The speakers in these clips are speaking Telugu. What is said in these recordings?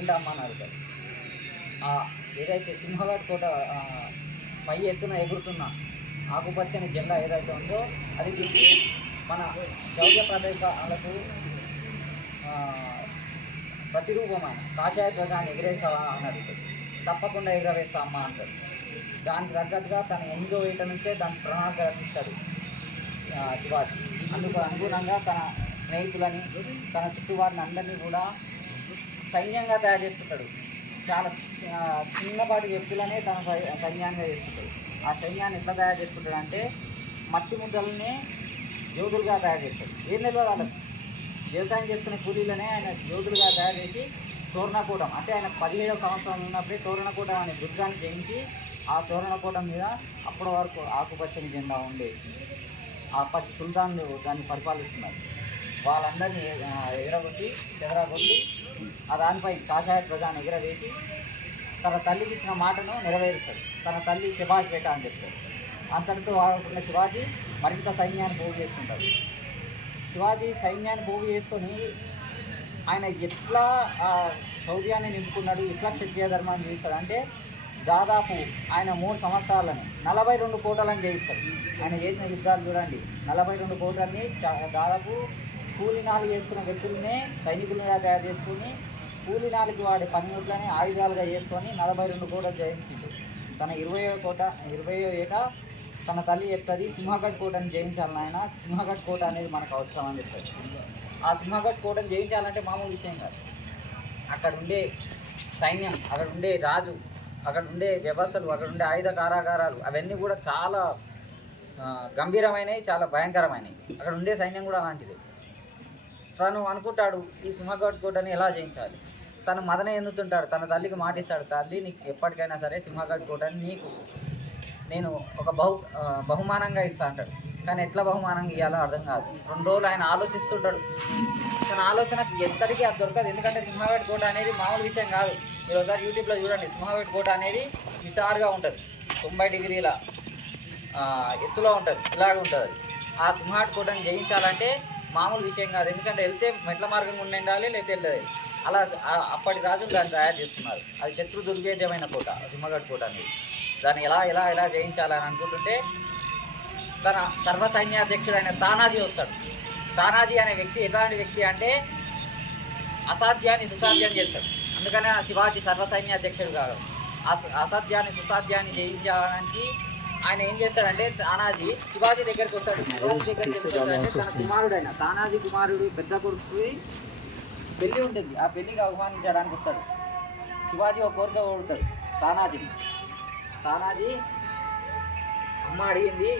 ఏంటి అమ్మ అని అడుగుతారు ఏదైతే సింహగఢ్ కోట పై ఎత్తున ఎగురుతున్న ఆకుపచ్చని జెండా ఏదైతే ఉందో అది దించి మన శౌర్య ప్రదేశాలకు ప్రతిరూపమైన కాషాయ ధ్వజాన్ని ఎగిరేస్తావా అని అడుగుతుంది తప్పకుండా ఎగరవేస్తా అమ్మ అంటాడు దానికి తగ్గట్టుగా తన ఎనిమిదో ఏట నుంచే దాన్ని ప్రణాళిక రచిస్తాడు శివాజీ. అందుకు అనుగుణంగా తన స్నేహితులని తన చుట్టువారిని అందరినీ కూడా సైన్యంగా తయారు చేస్తుంటాడు. చాలా చిన్నపాటి వ్యక్తులనే తన సైన్యంగా చేస్తుంటాడు. ఆ సైన్యాన్ని ఎట్లా తయారు చేసుకుంటాడు అంటే మట్టి ముద్దల్ని యోధులుగా తయారు చేస్తాడు. ఏం తెలియదు వాళ్ళకి. వ్యవసాయం చేసుకునే కూలీలనే ఆయన యోధులుగా తయారు చేసి తోరణకూటం అంటే ఆయన పదిహేడవ సంవత్సరం ఉన్నప్పుడే తోరణకూటం అనే దుర్గాన్ని జయించి ఆ తోరణకూటం మీద అప్పటి వరకు ఆకుపచ్చని జెండా ఉండే అప్పటి సుల్తాన్లు దాన్ని పరిపాలిస్తున్నారు. వాళ్ళందరినీ ఎగరగొట్టి చెదరగొట్టి ఆ దానిపై కాషాయ ధ్వజాన్ని ఎగరవేసి తన తల్లికి ఇచ్చిన మాటను నెరవేరుస్తాడు. తన తల్లి శివాజీ పేట అని చెప్తాడు. అంతటితో వాడుకున్న శివాజీ మరింత సైన్యాన్ని పోగు చేసుకుంటాడు. శివాజీ సైన్యాన్ని పోగు చేసుకొని ఆయన ఎట్లా ఆ శౌర్యాన్ని నింపుకున్నాడు ఎట్లా క్షత్రియ ధర్మాన్ని చేస్తాడు అంటే దాదాపు ఆయన మూడు సంవత్సరాలని నలభై రెండు కోటలను జయిస్తాడు. ఆయన చేసిన యుద్ధాలు చూడండి. నలభై రెండు కోటల్ని దాదాపు కూలినాలు చేసుకున్న వ్యక్తులనే సైనికులుగా తయారు చేసుకుని కూలినాలకి వాడే పనిముట్లని ఆయుధాలుగా చేసుకొని నలభై రెండు కోటలు జయించిండు. తన ఇరవయో కోట ఇరవయో ఏట తన తల్లి చెప్తుంది సింహగఢ్ కోటను జయించాలని ఆయన సింహగఢ్ కోట అనేది మనకు అవసరం అని చెప్తాడు ఆ సింహగఢ్ కోటను జయించాలంటే మామూలు విషయం కాదు. అక్కడ ఉండే సైన్యం అక్కడ ఉండే రాజు అక్కడ ఉండే వ్యవస్థలు అక్కడ ఉండే ఆయుధ కారాగారాలు అవన్నీ కూడా చాలా గంభీరమైనవి చాలా భయంకరమైనవి. అక్కడ ఉండే సైన్యం కూడా అలాంటిది. తను అనుకుంటాడు ఈ సింహగౌడ్ కోటని ఎలా జయించాలి? తను మదన ఎందుతుంటాడు? తన తల్లికి మాటిస్తాడు తల్లి నీకు ఎప్పటికైనా సరే సింహగఢ్ కోటని నీకు నేను ఒక బహు బహుమానంగా ఇస్తా అంటాడు. కానీ ఎట్లా బహుమానంగా ఇవ్వాలో అర్థం కాదు. రెండు రోజులు ఆయన ఆలోచిస్తుంటాడు. తన ఆలోచనకి ఎంతటికీ అది దొరకదు. ఎందుకంటే సింహగఢ్ కోట అనేది మామూలు విషయం కాదు. మీరు ఒకసారి యూట్యూబ్లో చూడండి. సింహగఢ్ కోట అనేది నిటారుగా ఉంటుంది. తొంభై డిగ్రీల ఎత్తులో ఉంటుంది. ఇలాగ ఉంటుంది. ఆ సింహాట్ కోటను జయించాలంటే మామూలు విషయం కాదు. ఎందుకంటే వెళ్తే మెట్ల మార్గంగా ఉండి ఉండాలి లేకపోతే వెళ్ళలేదు. అలా అప్పటి రాజులు దాన్ని తయారు చేసుకున్నారు. అది శత్రు దుర్భేద్యమైన కోట ఆ సింహగఢ్ కోట అనేది. దాన్ని ఎలా ఎలా ఎలా జయించాలని అనుకుంటుంటే తన సర్వ సైన్యాధ్యక్షుడైన తానాజీ వస్తాడు. తానాజీ అనే వ్యక్తి ఎలాంటి వ్యక్తి అంటే అసాధ్యాన్ని సుసాధ్యం చేస్తాడు. అందుకనే ఆ శివాజీ సర్వ సైన్యాధ్యక్షుడు కాదు అస- అసాధ్యాన్ని సుసాధ్యాన్ని జయించడానికి ఆయన ఏం చేస్తాడంటే తానాజీ శివాజీ దగ్గరికి వస్తాడు. శివాజీ దగ్గరికి తన కుమారుడైన తానాజీ కుమారుడు పెద్ద కొడుకు పెళ్ళి ఉంటుంది. ఆ పెళ్ళికి ఆహ్వానించడానికి వస్తాడు. శివాజీ ఒక కోరిక కోరుతాడు తానాజీని తానాజీ అమ్మ అడిగింది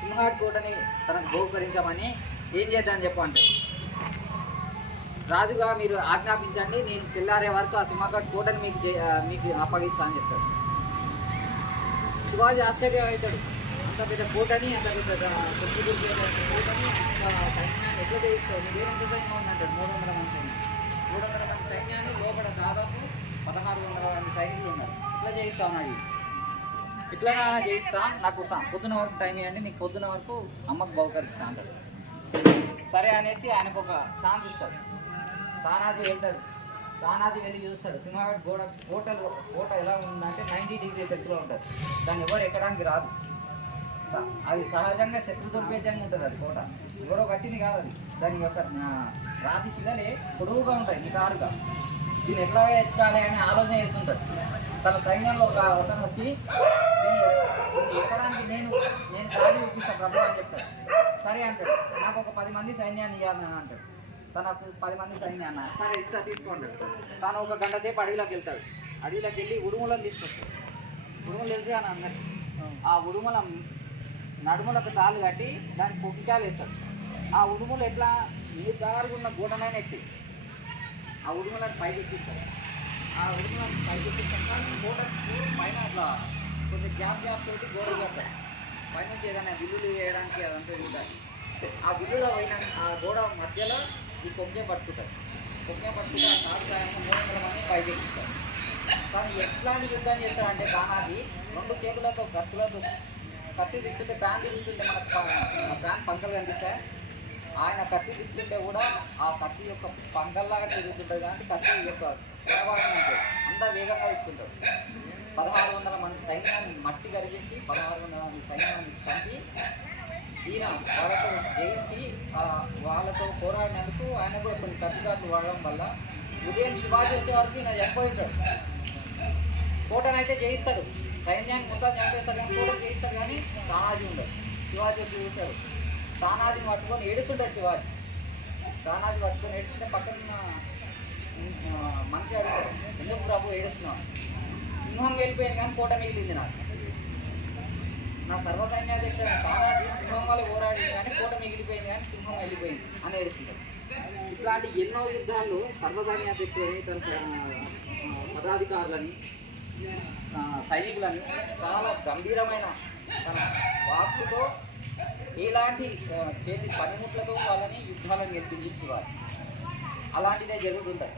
సింహాట్ కోటని తనకు బహుకరించమని ఏం చేద్దాం చెప్పండి రాజుగా మీరు ఆజ్ఞాపించండి నేను తెల్లారే వరకు ఆ సింహగఢ్ కోటని మీకు మీకు అప్పగిస్తా అని చెప్తాడు. శివాజీ ఆశ్చర్యం అవుతాడు అంత పెద్ద కోటని అంత పెద్ద కోటని సైన్యాన్ని ఎట్లా చేయిస్తావు వేరెంత ఎంత సైన్యం ఉందంటాడు మూడు వందల మంది సైన్యం. మూడు వందల మంది సైన్యాన్ని లోపల దాదాపు పదహారు వందల మంది సైనికులు ఉన్నారు. ఎట్లా చేయిస్తావు అని ఇట్లా చేయిస్తా నాకు పొద్దున వరకు టైం ఇవ్వండి నీకు పొద్దున వరకు అమ్మకు బహుకరిస్తా అంటాడు. సరే అనేసి ఆయనకు ఒక ఛాన్స్ ఇస్తాడు. తానాజీ వెళ్తాడు. తానాజీ వెళ్ళి చూస్తాడు. సింహాగడ్ గోడ కోటలు కోట ఎలా ఉంది? నైంటీ డిగ్రీ ఎత్తులో ఉంటుంది. దాన్ని ఎవరు ఎక్కడానికి రాదు. అది సహజంగా శత్రు దుర్భేద్యంగా ఉంటుంది అది కోట. ఎవరో కట్టింది కాదు అది. దాని యొక్క రాతి శిలలే పొడవుగా ఉంటాయి నిటారుగా. దీన్ని ఎట్లా ఎత్తాలి అని ఆలోచన చేస్తుంటాడు. తన సైన్యంలో ఒక అతను వచ్చి ఎక్కడానికి నేను నేను దారి చూపిస్తాను ప్రభు అని చెప్తాడు. సరే అంటాడు. నాకు ఒక పది మంది సైన్యాన్ని ఇవ్వాలని అంటాడు. తనకు పది మంది సైన్యాన్ని సరే ఇస్తా తీసుకోండి తను ఒక గంట సేపు అడవిలోకి వెళ్తాడు. అడవిలోకి వెళ్ళి ఉడుములను తీసుకొస్తాడు. ఉరుములు తెలుసు కానీ అందరికి. ఆ ఉరుముల నడుములకు తాళ్ళు కట్టి దానికి పొక్కిచాలు వేస్తారు. ఆ ఉరుములు ఎట్లా? నీరు దారుగున్న గూడనైనా ఎక్కి. ఆ ఉరుములను పైకి ఆ ఉరుములను పైకి ఎక్కిస్తాక గోడ పైన అట్లా కొంచెం గ్యాప్ గ్యాప్ తోటి గోడ కడతాడు పైనుంచి ఏదైనా బిల్లులు వేయడానికి అదంతా చూడాలి ఆ బిల్లులో పోయిన ఆ గోడ మధ్యలో ఈ కొక్కే పట్టుకుంటారు. కొక్కే పట్టుకుంటే ఆ తాడు సాయంత్రం మూడు వందల మంది పైకి కానీ ఎట్లాంటి యుద్ధం చేస్తాడంటే దానాది రెండు కేకులతో కత్తులతో కత్తి తిప్పుతుంటే ప్యాన్ తిరుగుతుంటే మనకు మన ప్యాన్ పంకలు కనిపిస్తాయి? ఆయన కత్తి తిప్పుతుంటే కూడా ఆ కత్తి యొక్క పంకల్లాగా తిరుగుతుంటుంది కానీ కత్తి యొక్క ఎడబాటు అంతా. వేగంగా తీసుకుంటాడు పదహారు వందల మంది సైన్యాన్ని మట్టి కరిగించి పదహారు వందల మంది సైన్యాన్ని చంపి ఈయన వాళ్ళతో జయించి వాళ్ళతో పోరాడినందుకు ఆయన కూడా కొన్ని కత్తిదారులు వాడడం వల్ల ఉదయం శివాజీ వచ్చే వరకు ఈయన చెప్పి కోటను కోటనైతే జయిస్తాడు. సైన్యాన్ని మొత్తం చంపేస్తాడు కానీ కోట జయిస్తాడు కానీ తానాజీ ఉండడు. శివాజీ వచ్చి చేశాడు. తానాజీని పట్టుకొని ఏడుస్తుంటాడు శివాజీ. తానాజీ పట్టుకొని ఏడుస్తుంటే పక్కన మంచి అడుగుతాడు ఎందుకు ప్రభు ఏడుస్తున్నావు? సింహం వెళ్ళిపోయింది కానీ కోట మిగిలింది నాకు. నా సర్వ సైన్యాధ్యక్షుడు తానాజీ సింహం వల్ల పోరాడింది కానీ కోట మిగిలిపోయింది కానీ సింహం వెళ్ళిపోయింది అని ఏడుస్తుంటాడు. ఇట్లాంటి ఎన్నో యుద్ధాల్లో సర్వధాన్యాధ్యక్షులని తన పదాధికారులని సైనికులని చాలా గంభీరమైన తన వాక్కుతో ఇలాంటి చేతి పనిముట్లతో వాళ్ళని యుద్ధాలను గెలిపించేవారు అలాంటిదే జరుగుతుంటుంది.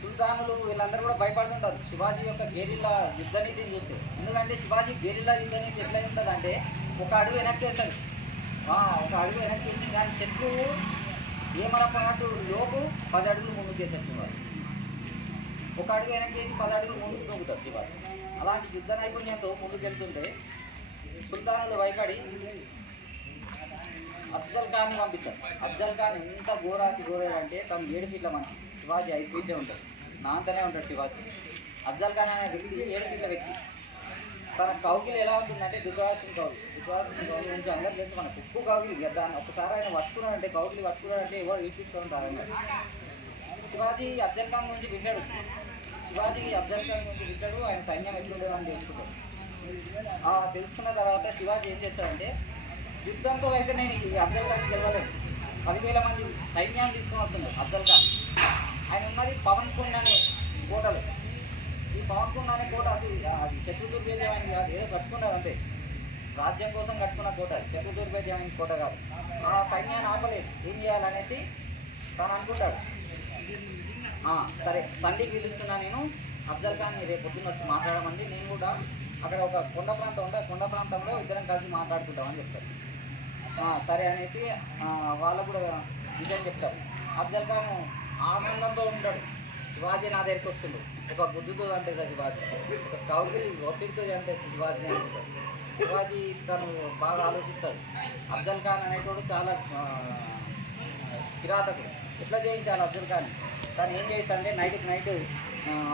సుల్తానులు వీళ్ళందరూ కూడా భయపడుతుంటారు. శివాజీ యొక్క గెరిల్లా యుద్ధనీతిని చూస్తే. ఎందుకంటే శివాజీ గెరిల్లా యుద్ధ ఎట్లా ఉంటుంది అంటే ఒక అడుగు వెనక్కి వేస్తాడు ఒక అడుగు వెనక్కి వేసి దాని శత్రువు ఏమరపాటు లోపు పది అడుగులు ముందుకు వేసాడు ఒక అడుగు వెనక్కి వేసి పది అడుగులు ముందుకు దొంగుతాడు శివాజీ అలాంటి యుద్ధ నైపుణ్యంతో ముందుకు వెళ్తుంటే సుల్తానులు భయపడి అఫ్జల్ ఖాన్ని పంపిస్తారు. అఫ్జల్ ఖాన్ ఎంత ఘోరాతి ఘోరాడు తను ఏడు ఫీట్ల మనిషి శివాజీ ఐదు ఫీట్లే ఉంటాడు. నాంతనే ఉంటాడు శివాజీ. అఫ్జల్ ఖాన్ అనే వ్యక్తి ఏడు ఫీట్ల వ్యక్తి. తన కౌగిలి ఎలా ఉంటుందంటే దుర్వాసం కౌగిలి. దుర్గాసిన కౌగిలి నుంచి అందరూ తెలుసు మనకు. ఉప్పు కౌగిలి. దాన్ని ఒకసారి ఆయన పట్టుకున్నాడంటే కౌగిలి పట్టుకున్నాడంటే ఎవరు ఇప్పించుకోవడం ఉంటారు శివాజీ అఫ్జల్ ఖాన్ గురించి విన్నాడు. శివాజీకి అఫ్జల్ ఖాన్ గురించి విన్నాడు ఆయన సైన్యం ఎట్లుండేదని తెలుసుకున్నాడు. తెలుసుకున్న తర్వాత శివాజీ ఏం చేస్తాడంటే యుద్ధంతో అయితే నేను ఈ అఫ్జల్ ఖాన్ గెలవలేను పదివేల మంది సైన్యాన్ని తీసుకొని వస్తున్నాడు అఫ్జల్ ఖాన్ ఆయన ఉన్నది పవన్ కుండ్ అనే కోటలు. ఈ పవన్ కుండ్ అనే కోట అది అది శత్రుదుర్భేద్యమైన కాదు ఏదో కట్టుకున్నారు అంతే. రాజ్యం కోసం కట్టుకున్న కోట అది శత్రుదుర్భేద్యమైన కోట కాదు. ఆ సైన్యాన్ని ఆపలేదు. ఏం చేయాలనేసి తను అనుకుంటాడు. సరే సంధికి పిలుస్తున్నా నేను. అఫ్జల్ ఖాన్ రేపు పొద్దున్న వచ్చి మాట్లాడమండి. నేను కూడా అక్కడ ఒక కొండ ప్రాంతం ఉంటే కొండ ప్రాంతంలో ఇద్దరం కలిసి మాట్లాడుకుంటామని చెప్తారు. సరే అనేసి వాళ్ళకు కూడా విజయం చెప్తారు. అఫ్జల్ ఖాన్ ఆనందంతో ఉంటాడు. శివాజీ నా దగ్గరికి వస్తుండు. ఒక బుద్ధుతో అంటే శివాజీ. ఒక కౌకి ఒత్తిడితో అంటే శివాజీ అనుకుంటాడు శివాజీ తను బాగా ఆలోచిస్తాడు. అఫ్జల్ ఖాన్ అనేటోడు చాలా కిరాతకుడు. ఎట్లా చేయించాలి అబ్దుల్ ఖాన్ తను ఏం చేస్తాడంటే నైట్కి నైట్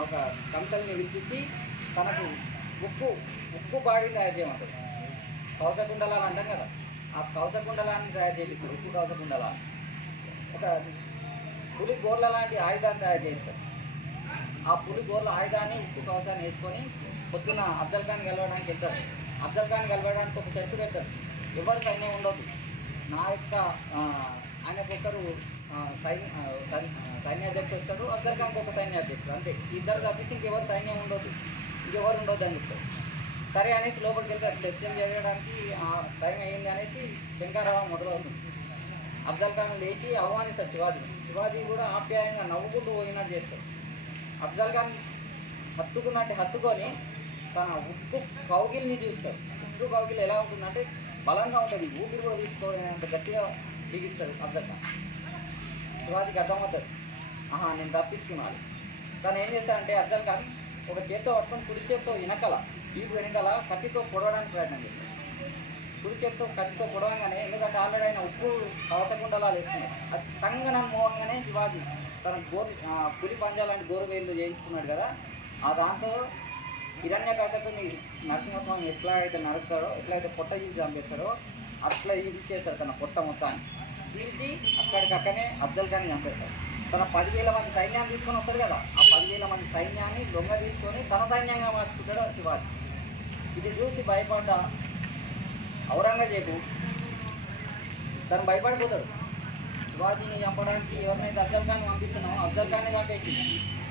ఒక కంసల్ని విడిపించి తనకు ఉప్పు ఉప్పు బాడీ తయారు చేయమంటాడు. కవచకుండలాలు అంటాం కదా ఆ కవచకుండలాన్ని తయారు చేపిస్తాడు ఉప్పు కవచకుండలాన్ని ఒక పులి గోర్ల లాంటి ఆయుధాన్ని తయారు చేస్తాడు ఆ పులి గోర్ల ఆయుధాన్ని ఉప్పు కవచాన్ని వేసుకొని పొద్దున్న అఫ్జల్ ఖాన్ గెలవడానికి వెళ్తాడు. అఫ్జల్ ఖాన్ గెలవడానికి ఒక చెట్టు పెట్టాడు. ఎవరు సైన్యం ఉండదు నా యొక్క ఆయన ఒకరు సైన్యాధ్యక్షుడు వస్తాడు అఫ్జల్ ఇంకొక ఒక సైన్యాధ్యక్షుడు అంతే. ఇద్దరు తప్పించి ఇంకెవరు సైన్యం ఉండదు. ఇంకెవరు ఉండొద్దు అని చెప్తాడు. సరే అనేసి లోపలికి వెళ్తారు. చర్చలు జరగడానికి ఆ టైం అయింది అనేసి శంకరావం మొదలవుతుంది. అఫ్జల్ ఖాన్ లేచి ఆహ్వానిస్తారు శివాజీని. శివాజీ కూడా ఆప్యాయంగా నవ్వుకుంటూ పోయినట్టు చేస్తాడు అఫ్జల్ ఖాన్ హత్తుకున్నట్టు హత్తుకొని తన ఉక్కు కౌగిల్ని చూస్తాడు. ఉక్కు కౌగిల్ ఎలా ఉంటుందంటే బలంగా ఉంటుంది. ఊపిరి కూడా తీసుకోలేనంత గట్టిగా బిగిస్తాడు అఫ్జల్ ఖాన్. శివాజీకి అర్థమవుతుంది. ఆహా నేను తప్పించుకున్నాను. తను ఏం చేశాడంటే అర్థం ఖాన్ ఒక చేత్తో పట్టుకొని కుడి చేత్తో వెనకల వీపు వెనకాల కత్తితో పొడవడానికి ప్రయత్నం చేస్తాడు కుడి చేత్తో కత్తితో పొడవంగానే ఎందుకంటే ఆల్రెడీ ఆయన ఉప్పు కవసకుండలా వేసుకున్నాడు. అది తంగన మోహంగానే శివాజీ తన గోరు పులి పంజాలాంటి గోరు వేళ్ళు చేయించుకున్నాడు కదా. ఆ దాంతో హిరణ్యకాశకుని నరసింహస్వామి ఎట్లా అయితే నరుకుతాడో ఎట్లా అయితే పొట్ట చీల్చి చంపేస్తాడో అట్లా ఇచ్చేస్తాడు తన కొత్త మొత్తాన్ని. చీల్చి అక్కడికక్కడనే అఫ్జల్ ఖాన్ చంపేస్తాడు తన పదివేల మంది సైన్యాన్ని తీసుకొని వస్తారు కదా ఆ పదివేల మంది సైన్యాన్ని దొంగ తీసుకొని తన సైన్యంగా మార్చుకుంటాడు శివాజీ. ఇది చూసి భయపడ్డ ఔరంగజేబు తను భయపడిపోతాడు. శివాజీని చంపడానికి ఎవరినైతే అఫ్జల్ ఖాన్ పంపిస్తున్నామో అఫ్జల్ ఖాన్ చంపేసి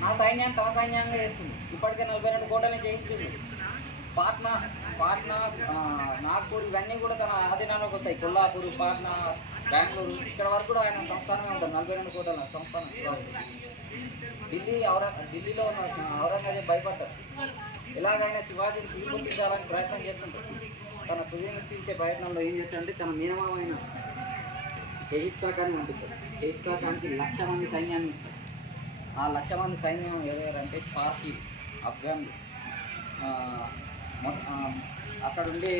నా సైన్యాన్ని తన సైన్యంగా వేస్తుంది ఇప్పటికే నలభై రెండు కోటల్ని జయించుండు పాట్నా పాట్నా నాగ్పూర్ ఇవన్నీ కూడా తన ఆధీనంలోకి వస్తాయి. కొల్లాపూర్ పాట్నా బెంగళూరు. ఇక్కడ వరకు కూడా ఆయన సంస్థానమే ఉంటారు. నలభై రెండు కోటల సంస్థానం. ఢిల్లీ ఔర ఢిల్లీలో ఉన్న ఔరంగజేబ్ భయపడ్డారు ఎలాగైనా శివాజీని పిలుపునించాలని ప్రయత్నం చేస్తుంటారు తన తుదిని ప్రయత్నంలో ఏం చేస్తాడంటే తన మీనమామైన షహిస్తా ఖాన్ పంపిస్తారు షహిస్తా ఖాన్కి లక్ష మంది సైన్యాన్ని ఇస్తారు ఆ లక్ష మంది సైన్యం ఎవరెవరంటే పార్సీ అఫ్ఘాన్లు అక్కడ ఉండి